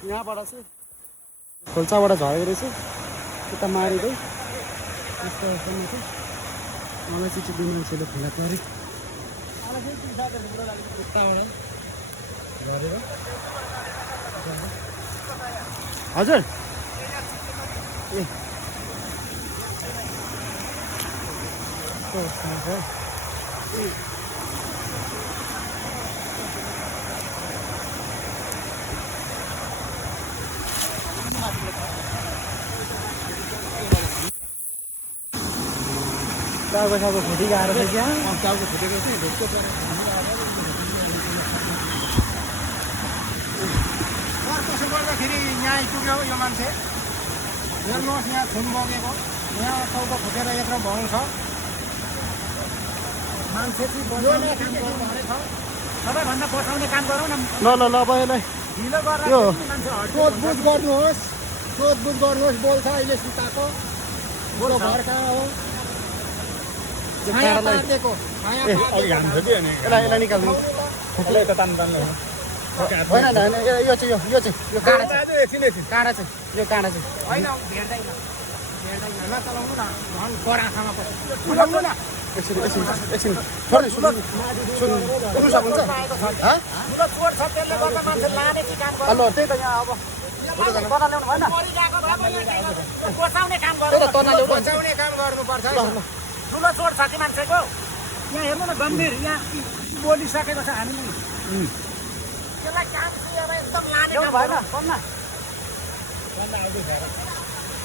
यहाँबाट चाहिँ खोल्साबाट झरेको रहेछ यता मारिँदै यस्तो अवस्थामा चाहिँ मलाई चाहिँ दुई मान्छेले फेला परे यताबाट झरेर हजुर ए टाउको साउको फुटेको आएर चाहिँ क्या टाउको फुटेको चाहिँ ढुक्क परेर कसो गर्दाखेरि यहाँ आइपुग्यो यो मान्छे हेर्नुहोस् यहाँ खुन बगेको यहाँ टाउको फुटेर यत्रो भाउ छ मान्छे चाहिँ सबैभन्दा बचाउने काम गरौँ न ल ल ल अब यसलाई ढिलो गरेर सोधबुझ गर्नुहोस् बोल्छ अहिले सुताको बोलो घर कहाँ हो यसलाई निकाल्नु होइन यो चाहिँ यो काँडा चाहिँ यो काँडा चाहिँ होइन एकछिन छोड्नु सक्नुहुन्छ हेलो त्यही त यहाँ अब ठुलो चोट छ कि मान्छेको यहाँ हेर्नु न गम्भीर यहाँ बोलिसकेको छ हामीले त्यसलाई काम चाहिँ एकदम लाने भएन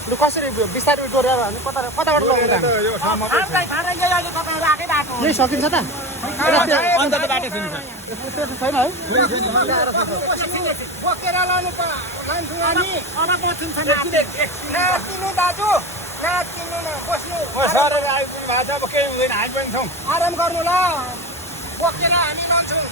लु कसरी बिस्तारै डोर्याएर हामी कताबाट लग्नु यही सकिन्छ त छैन है बोकेर लानु दाजु आराम गर्नु ल बोकेर हामी लान्छौँ